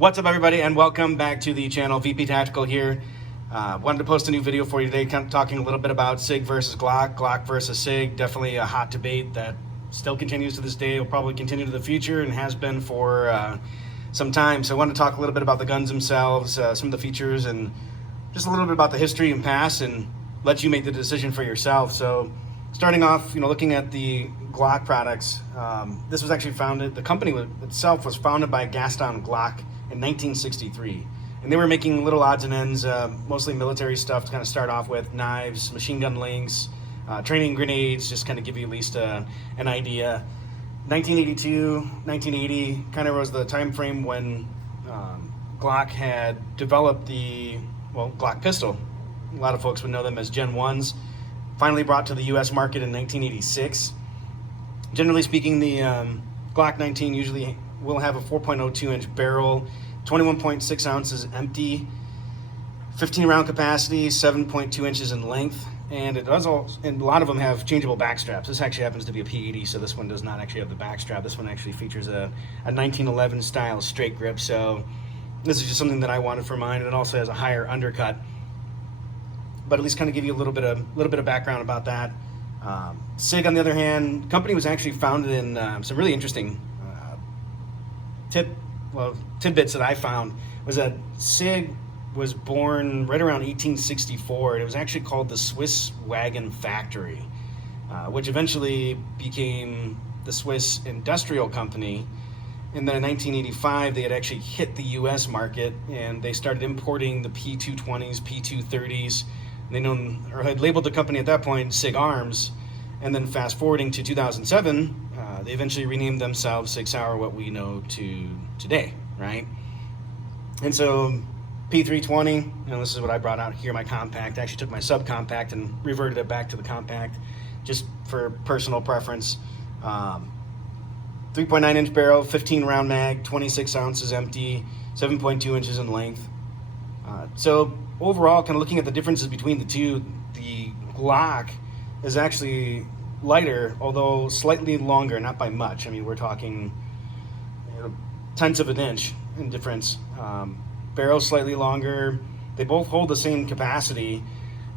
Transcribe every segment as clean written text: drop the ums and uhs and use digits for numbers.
What's up, everybody, and welcome back to the channel. VP Tactical here. Wanted to post a new video for you today, kind of talking a little bit about Sig versus Glock, Glock versus Sig. Definitely a hot debate that still continues to this day. Will probably continue to the future and has been for some time. So I wanted to talk a little bit about the guns themselves, some of the features, and just a little bit about the history and past, and let you make the decision for yourself. So starting off, looking at the Glock products, this was actually founded, the company itself was founded by Gaston Glock in 1963, and they were making little odds and ends, mostly military stuff to kind of start off with, knives, machine gun links, training grenades, just kind of give you at least an idea. 1982, 1980 kind of was the time frame when Glock had developed the Glock pistol. A lot of folks would know them as Gen 1s. Finally brought to the US market in 1986. Generally speaking, the Glock 19 usually will have a 4.02 inch barrel, 21.6 ounces empty, 15 round capacity, 7.2 inches in length, and it does and a lot of them have changeable back straps. This actually happens to be a P80, so this one does not actually have the back strap. This one actually features a 1911 style straight grip, so this is just something that I wanted for mine, and it also has a higher undercut. But at least kind of give you a little bit of background about that. Sig, on the other hand, the company was actually founded in some really interesting tidbits that I found was that Sig was born right around 1864, and it was actually called the Swiss Wagon Factory, which eventually became the Swiss Industrial Company. And then in 1985, they had actually hit the U.S. market, and they started importing the P220s, P230s. They had labeled the company at that point Sig Arms, and then fast forwarding to 2007, they eventually renamed themselves Sig Sauer, what we know to today, right? And so P320, this is what I brought out here, my compact. I actually took my subcompact and reverted it back to the compact, just for personal preference. 3.9 inch barrel, 15 round mag, 26 ounces empty, 7.2 inches in length. So overall, kind of looking at the differences between the two, the Glock is actually lighter, although slightly longer, not by much. I mean, we're talking tenths of an inch in difference. Barrel slightly longer. They both hold the same capacity.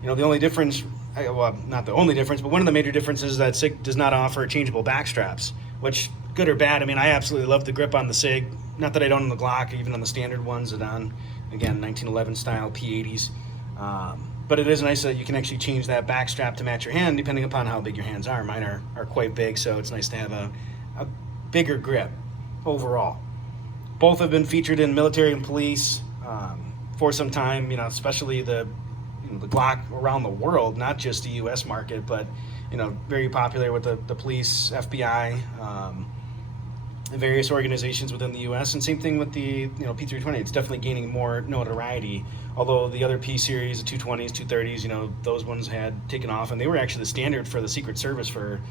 The only difference, well, not the only difference, but one of the major differences is that Sig does not offer changeable back straps, which, good or bad, I mean, I absolutely love the grip on the Sig. Not that I don't on the Glock, even on the standard ones that on, again, 1911 style P80s. But it is nice that you can actually change that back strap to match your hand depending upon how big your hands are. Mine are quite big, so it's nice to have a bigger grip overall. Both have been featured in military and police for some time, especially the Glock around the world, not just the U.S. market, but very popular with the police, FBI, and various organizations within the U.S. And same thing with the P320. It's definitely gaining more notoriety. Although the other P series, the 220s, 230s, those ones had taken off, and they were actually the standard for the Secret Service for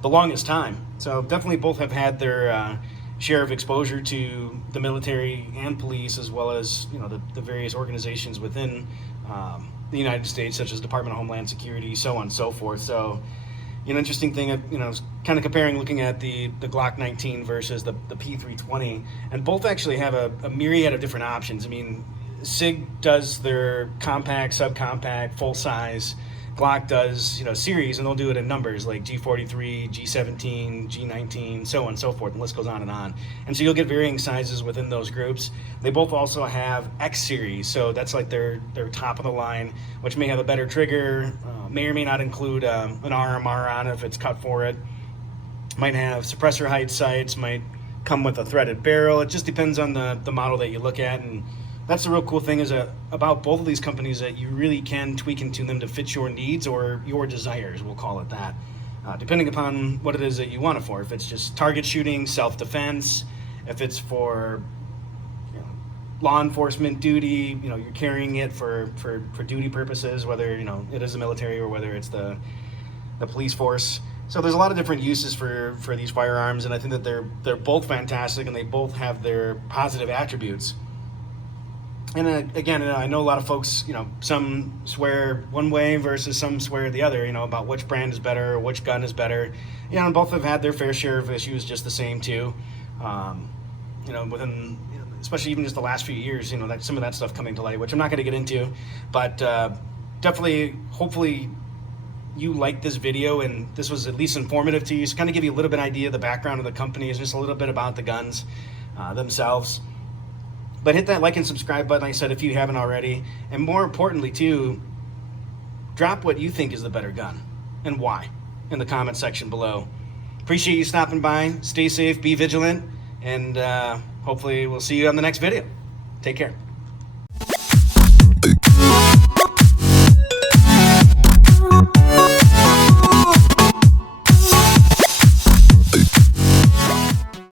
the longest time. So definitely both have had their share of exposure to the military and police, as well as the various organizations within the United States, such as Department of Homeland Security, so on and so forth. So interesting thing, kind of comparing, looking at the Glock 19 versus the P320, and both actually have a myriad of different options. I mean, Sig does their compact, subcompact, full size. Glock does, series, and they'll do it in numbers like G43, G17, G19, so on and so forth, and the list goes on. And so you'll get varying sizes within those groups. They both also have X series, so that's like their top of the line, which may have a better trigger, may or may not include an RMR on it if it's cut for it. Might have suppressor height sights, might come with a threaded barrel. It just depends on the model that you look at, and that's the real cool thing about both of these companies, that you really can tweak and tune them to fit your needs or your desires, we'll call it that, depending upon what it is that you want it for. If it's just target shooting, self-defense, if it's for law enforcement duty, you're carrying it for duty purposes, whether it is the military or whether it's the police force. So there's a lot of different uses for these firearms, and I think that they're both fantastic, and they both have their positive attributes. And again, I know a lot of folks, some swear one way versus some swear the other, about which brand is better or which gun is better. And both have had their fair share of issues just the same too. Within especially even just the last few years, that some of that stuff coming to light, which I'm not going to get into, but definitely, hopefully you liked this video and this was at least informative to you. So kind of give you a little bit idea of the background of the companies, just a little bit about the guns themselves. But hit that like and subscribe button, like I said, if you haven't already. And more importantly, too, drop what you think is the better gun and why in the comment section below. Appreciate you stopping by. Stay safe, be vigilant, and hopefully we'll see you on the next video. Take care.